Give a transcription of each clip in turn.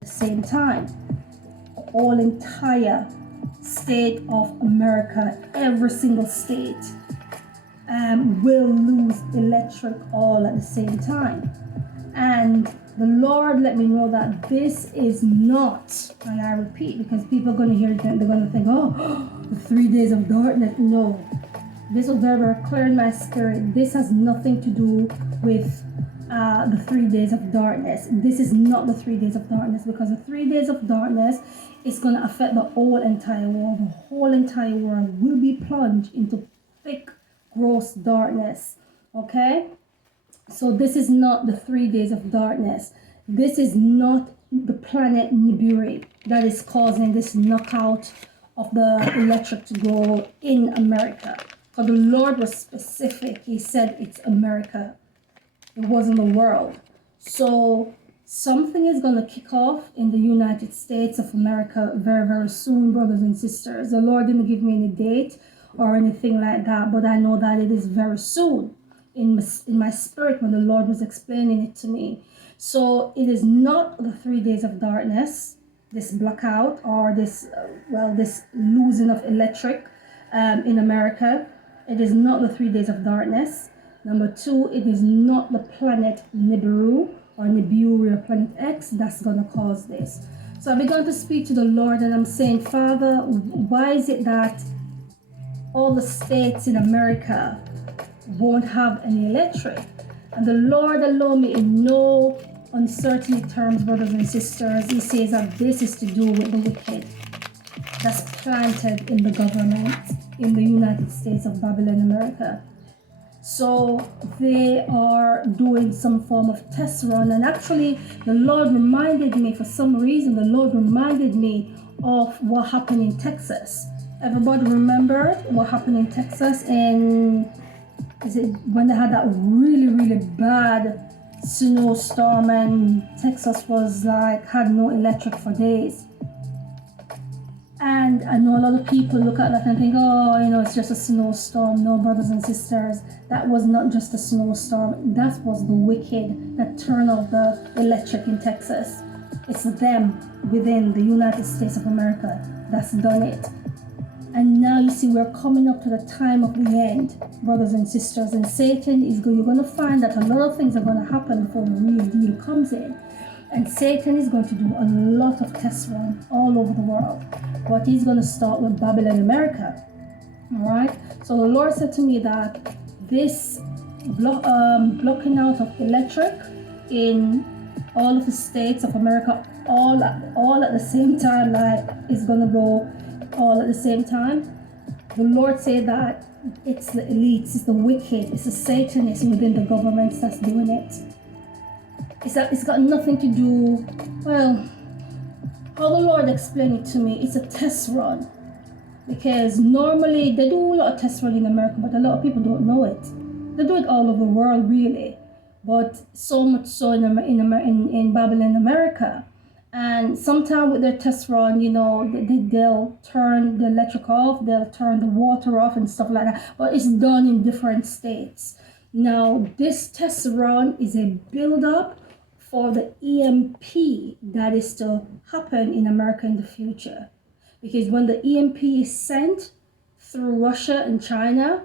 the same time. All entire state of America, every single state will lose electric all at the same time. And the Lord let me know that this is not, and I repeat, because people are going to hear it and they're going to think, oh, the 3 days of darkness. No, this was very, very clear in my spirit. This has nothing to do with the 3 days of darkness. This is not the 3 days of darkness, because the 3 days of darkness is going to affect the whole entire world. The whole entire world will be plunged into thick, gross darkness. Okay? So this is not the 3 days of darkness. This is not the planet Nibiru that is causing this knockout of the electric to go in America. Because the Lord was specific. He said it's America. It wasn't the world. So something is going to kick off in the United States of America very, very soon, brothers and sisters. The Lord didn't give me any date or anything like that, but I know that it is very soon in my spirit when the Lord was explaining it to me. So it is not the 3 days of darkness, this blackout or this losing of electric in America. It is not the 3 days of darkness. Number two, it is not the planet Nibiru or Nibiru or Planet X that's going to cause this. So I began to speak to the Lord and I'm saying, Father, why is it that all the states in America won't have any electric? And the Lord allowed me in no uncertain terms, brothers and sisters. He says that this is to do with the wicked that's planted in the government in the United States of Babylon, America. So they are doing some form of test run. And actually, the Lord reminded me, for some reason, the Lord reminded me of what happened in Texas. Everybody remember what happened in Texas? And is it when they had that really, really bad snowstorm and Texas was like, had no electric for days. And I know a lot of people look at that and think, oh, it's just a snowstorm. No, brothers and sisters, that was not just a snowstorm. That was the wicked that turned off the electric in Texas. It's them within the United States of America that's done it. And now you see we're coming up to the time of the end, brothers and sisters, and Satan is you're going to find that a lot of things are going to happen before the real deal comes in. And Satan is going to do a lot of test runs all over the world. But he's going to start with Babylon, America. All right? So the Lord said to me that this blocking out of electric in all of the states of America, all at the same time, like it's going to go all at the same time. The Lord said that it's the elites, it's the wicked, it's the Satanists within the governments that's doing it. It's got nothing to do, how the Lord explained it to me, it's a test run. Because normally they do a lot of test run in America, but a lot of people don't know it. They do it all over the world, really. But so much so in Babylon, America. And sometimes with their test run, they'll turn the electric off, they'll turn the water off and stuff like that. But it's done in different states. Now, this test run is a build-up for the EMP that is to happen in America in the future. Because when the EMP is sent through Russia and China,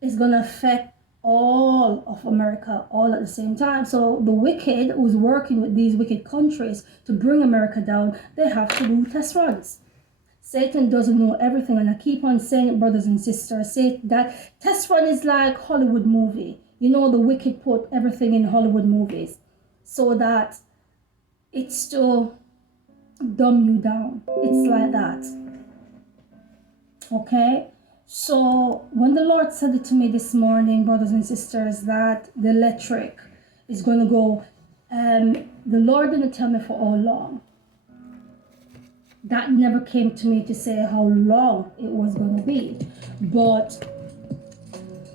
it's going to affect all of America all at the same time. So the wicked who's working with these wicked countries to bring America down, they have to do test runs. Satan doesn't know everything, and I keep on saying it, brothers and sisters. Say that test run is like Hollywood movie. The wicked put everything in Hollywood movies so that it's to dumb you down. It's like that. Okay? So when the Lord said it to me this morning, brothers and sisters, that the electric is going to go, the Lord didn't tell me for how long. That never came to me to say how long it was going to be. But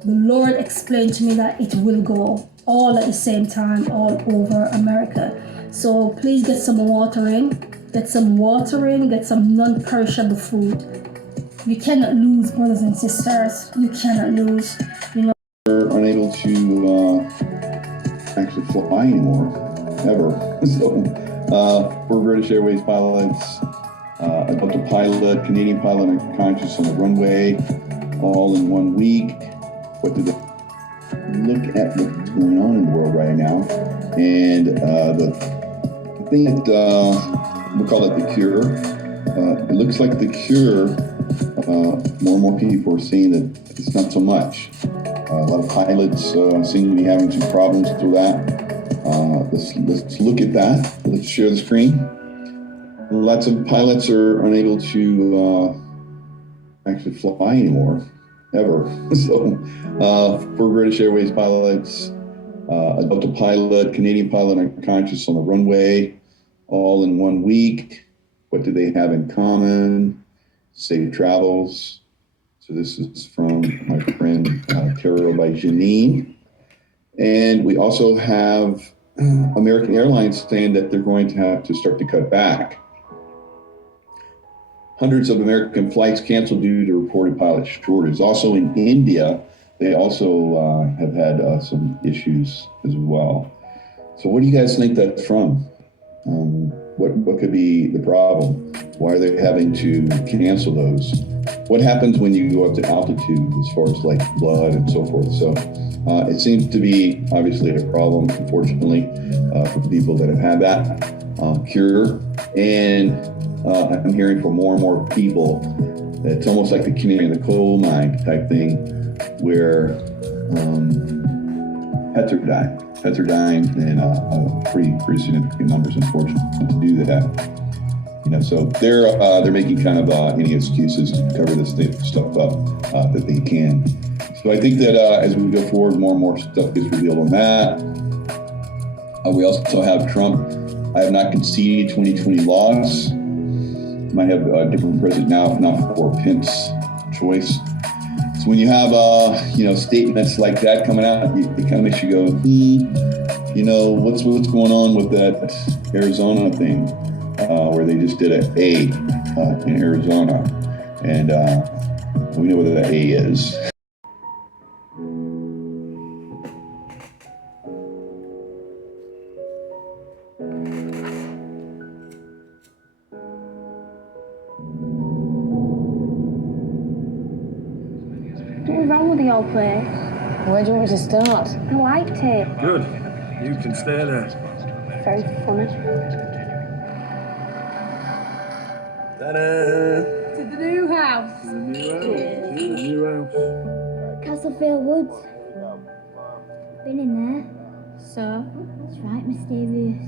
the Lord explained to me that it will go all at the same time all over America. So please get some watering, get some non-perishable food. You cannot lose, brothers and sisters. You cannot lose. They're unable to actually fly anymore, ever. So For British Airways pilots, a Delta pilot, Canadian pilot unconscious on the runway, all in 1 week. What did they look at what's going on in the world right now? And the thing that we'll call it the cure. It looks like the cure. More and more people are saying that it's not so much. A lot of pilots seem to be having some problems with that. Let's look at that. Let's share the screen. Lots of pilots are unable to actually fly anymore, ever. So for British Airways pilots, a Delta pilot, Canadian pilot unconscious on the runway, all in 1 week. What do they have in common? Safe travels. So this is from my friend Tarot by Janine. And we also have American Airlines saying that they're going to have to start to cut back. Hundreds of American flights canceled due to reported pilot shortage. Also in India, they also have had some issues as well. So what do you guys think that's from? What could be the problem? Why are they having to cancel those? What happens when you go up to altitude as far as like blood and so forth? So it seems to be obviously a problem, unfortunately, for people that have had that cure. And I'm hearing from more and more people that it's almost like the canary in the coal mine type thing, where pets are dying. Pets are dying in pretty significant numbers, unfortunately, to do that. So they're making kind of any excuses to cover this stuff up that they can. So I think that as we go forward, more and more stuff gets revealed on that. We also have Trump. I have not conceded 2020 loss. Might have a different president now, if not for Pence choice. So when you have statements like that coming out, it kind of makes you go, what's going on with that Arizona thing, where they just did an A in Arizona, and we know what that A is. What's wrong with the old place? Where do you want me to start? I liked it. Good. You can stay there. Very funny. Ta-da! To the new house. To the new house. Castlefield Woods. Been in there. So? It's right mysterious.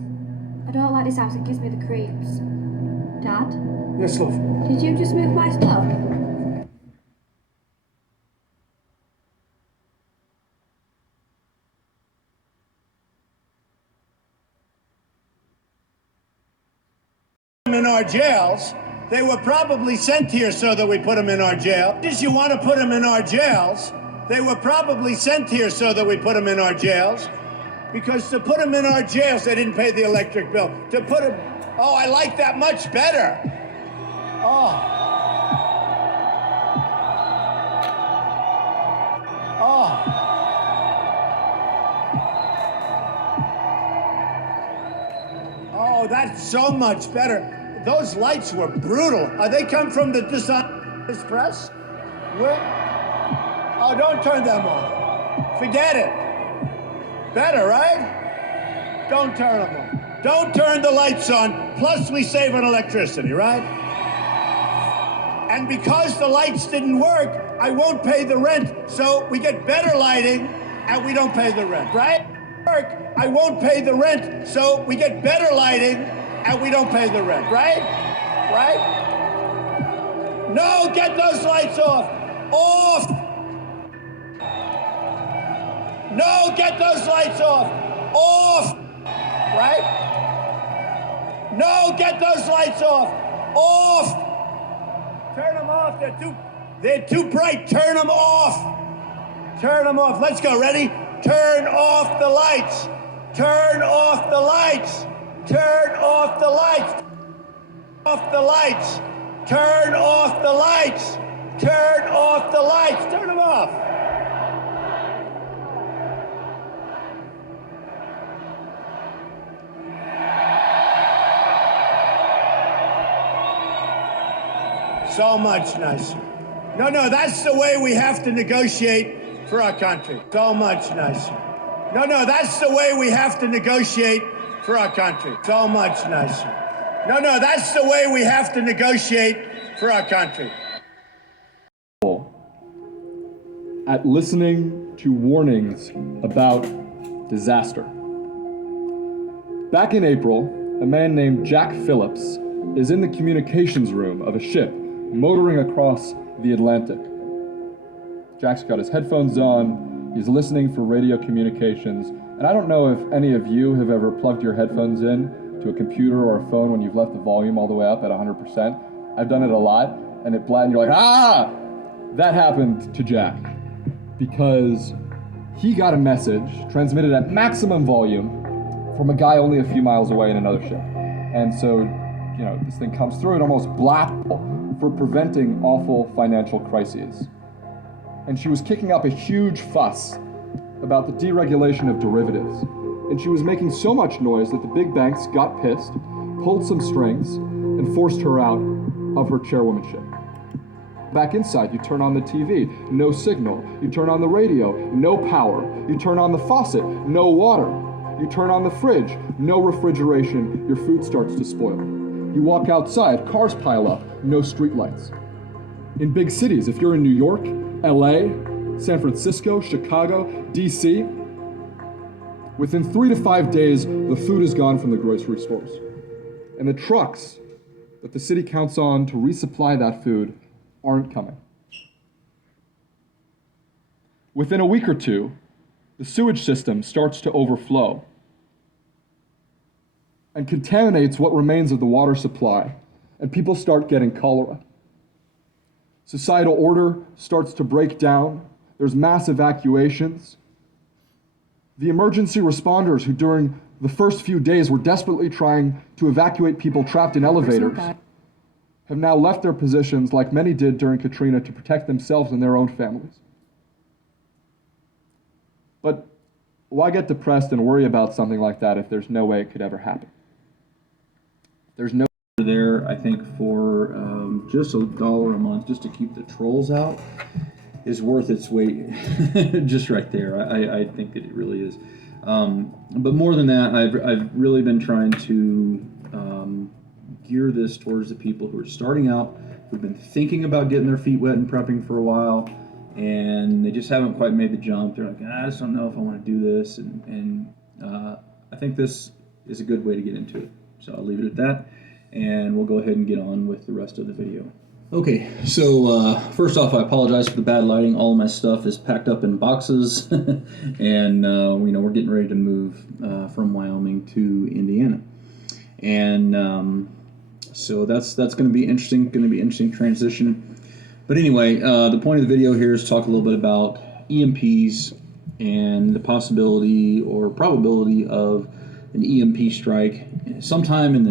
I don't like this house, it gives me the creeps. Dad? Yes, love. Did you just move my stuff? In our jails, they were probably sent here so that we put them in our jail. If you want to put them in our jails, they were probably sent here so that we put them in our jails. Because to put them in our jails, they didn't pay the electric bill. To put them, oh, I like that much better. Oh. Oh, that's so much better. Those lights were brutal. They come from the dishonest press? Where? Oh, don't turn them on. Forget it. Better, right? Don't turn them on. Don't turn the lights on. Plus, we save on electricity, right? And because the lights didn't work, I won't pay the rent. So we get better lighting, and we don't pay the rent, right? I won't pay the rent, so we get better lighting, and we don't pay the rent, right? Right? No, get those lights off. Off! No, get those lights off. Off! Right? No, get those lights off. Off! Turn them off. They're too bright. Turn them off. Turn them off. Let's go. Ready? Turn off the lights. Turn off the lights. Turn off the lights. Off the lights. Turn off the lights. Turn off the lights. Turn them off. So much nicer. No, that's the way we have to negotiate for our country. So much nicer. No, that's the way we have to negotiate for our country. So much nicer. No, that's the way we have to negotiate for our country. At listening to warnings about disaster. Back in April, a man named Jack Phillips is in the communications room of a ship motoring across the Atlantic. Jack's got his headphones on, he's listening for radio communications, and I don't know if any of you have ever plugged your headphones in to a computer or a phone when you've left the volume all the way up at 100%. I've done it a lot, and and you're like, ah! That happened to Jack, because he got a message transmitted at maximum volume from a guy only a few miles away in another ship. And so, this thing comes through and almost blasts for preventing awful financial crises. And she was kicking up a huge fuss about the deregulation of derivatives. And she was making so much noise that the big banks got pissed, pulled some strings, and forced her out of her chairwomanship. Back inside, you turn on the TV, no signal. You turn on the radio, no power. You turn on the faucet, no water. You turn on the fridge, no refrigeration. Your food starts to spoil. You walk outside, cars pile up, no streetlights. In big cities, if you're in New York, LA, San Francisco, Chicago, DC, within 3 to 5 days, the food is gone from the grocery stores. And the trucks that the city counts on to resupply that food aren't coming. Within a week or two, the sewage system starts to overflow and contaminates what remains of the water supply, and people start getting cholera. Societal order starts to break down. There's mass evacuations. The emergency responders who during the first few days were desperately trying to evacuate people trapped in elevators have now left their positions like many did during Katrina to protect themselves and their own families. But why get depressed and worry about something like that if there's no way it could ever happen? There's no there, I think, for just $1 a month, just to keep the trolls out, is worth its weight. Just right there. I think it really is. But more than that, I've really been trying to gear this towards the people who are starting out, who've been thinking about getting their feet wet and prepping for a while, and they just haven't quite made the jump. They're like, I just don't know if I want to do this, and I think this is a good way to get into it. So I'll leave it at that, and we'll go ahead and get on with the rest of the video. Okay, so first off, I apologize for the bad lighting. All of my stuff is packed up in boxes, and we're getting ready to move from Wyoming to Indiana, and so that's going to be interesting. Going to be an interesting transition. But anyway, the point of the video here is to talk a little bit about EMPs and the possibility or probability of an EMP strike sometime in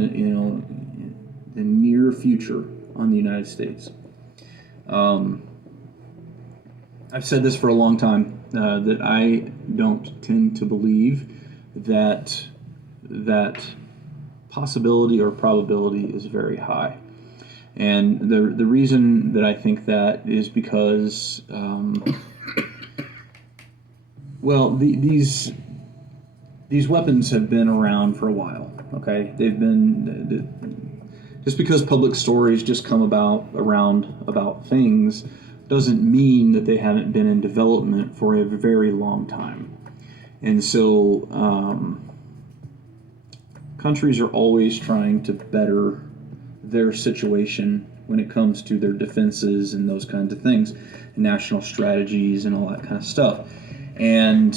the near future on the United States. I've said this for a long time, that I don't tend to believe that possibility or probability is very high. And the reason that I think that is because, these weapons have been around for a while, okay? They've been, just because public stories just come around about things doesn't mean that they haven't been in development for a very long time. And so countries are always trying to better their situation when it comes to their defenses and those kinds of things, national strategies and all that kind of stuff. And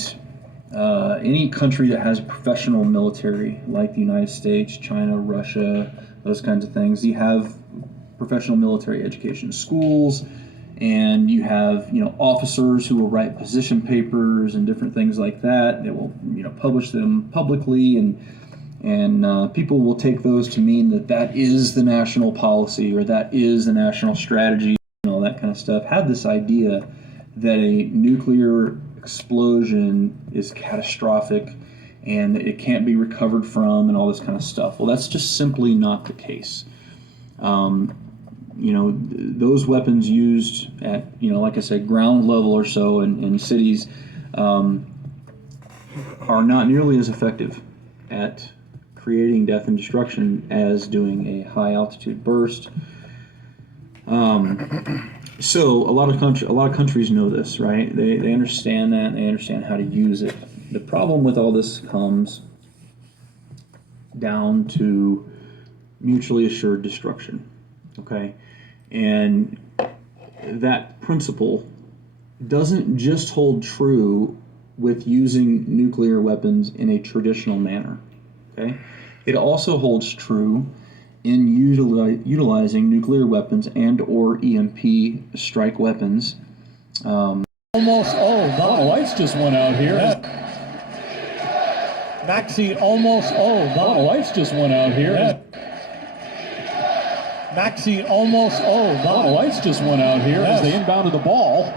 any country that has a professional military, like the United States, China, Russia, those kinds of things, you have professional military education schools, and you have officers who will write position papers and different things like that. They will publish them publicly, and people will take those to mean that is the national policy or that is the national strategy and all that kind of stuff. Have this idea that a nuclear explosion is catastrophic and that it can't be recovered from and all this kind of stuff. Well, that's just simply not the case. those weapons used at, like I said, ground level or so in cities are not nearly as effective at creating death and destruction as doing a high altitude burst. So a lot of countries know this, right? They understand that, and they understand how to use it. The problem with all this comes down to mutually assured destruction, okay? And that principle doesn't just hold true with using nuclear weapons in a traditional manner, okay? It also holds true in utilizing nuclear weapons and or EMP strike weapons. Almost, the lights just went out here. Maxie almost, the lights just went out here. Maxie almost, the lights just went out here as they inbounded the ball.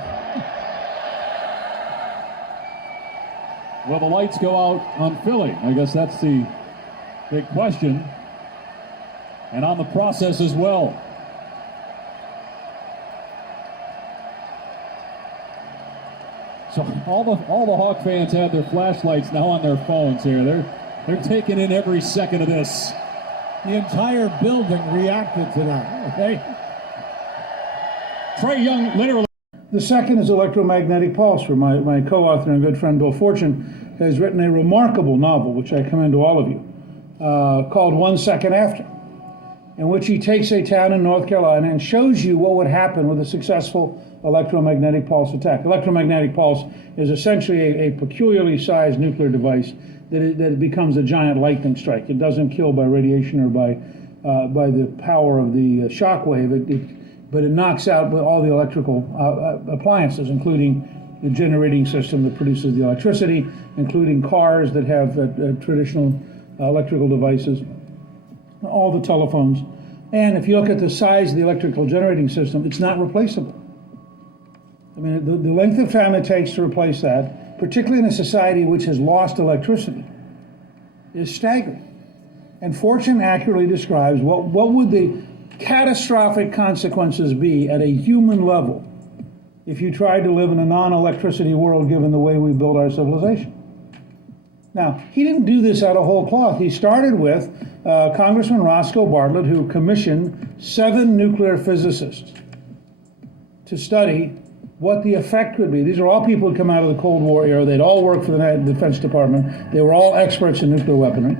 Will the lights go out on Philly? I guess that's the big question. And on the process as well. So all the Hawk fans have their flashlights now on their phones here. They're taking in every second of this. The entire building reacted to that, okay? Trey Young literally. The second is Electromagnetic Pulse, where my co-author and good friend Bill Fortune has written a remarkable novel, which I commend to all of you, called 1 Second After, in which he takes a town in North Carolina and shows you what would happen with a successful electromagnetic pulse attack. Electromagnetic pulse is essentially a peculiarly sized nuclear device that becomes a giant lightning strike. It doesn't kill by radiation or by the power of the shock wave, but it knocks out all the electrical appliances, including the generating system that produces the electricity, including cars that have traditional electrical devices, all the telephones. And if you look at the size of the electrical generating system, it's not replaceable. I mean, the length of time it takes to replace that, particularly in a society which has lost electricity, is staggering. And Fortune accurately describes what would the catastrophic consequences be at a human level if you tried to live in a non-electricity world given the way we built our civilization. Now, he didn't do this out of whole cloth. He started with Congressman Roscoe Bartlett, who commissioned 7 nuclear physicists to study what the effect would be. These are all people who come out of the Cold War era. They'd all worked for the Defense Department. They were all experts in nuclear weaponry.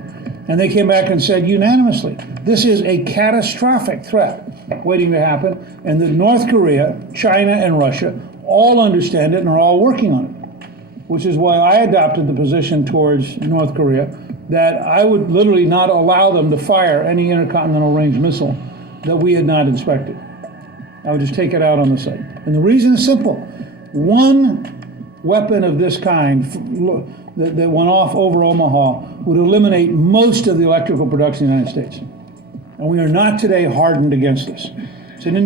And they came back and said unanimously, this is a catastrophic threat waiting to happen, and that North Korea, China, and Russia all understand it and are all working on it, which is why I adopted the position towards North Korea that I would literally not allow them to fire any intercontinental range missile that we had not inspected. I would just take it out on the site. And the reason is simple. One weapon of this kind that went off over Omaha would eliminate most of the electrical production in the United States. And we are not today hardened against this. It's an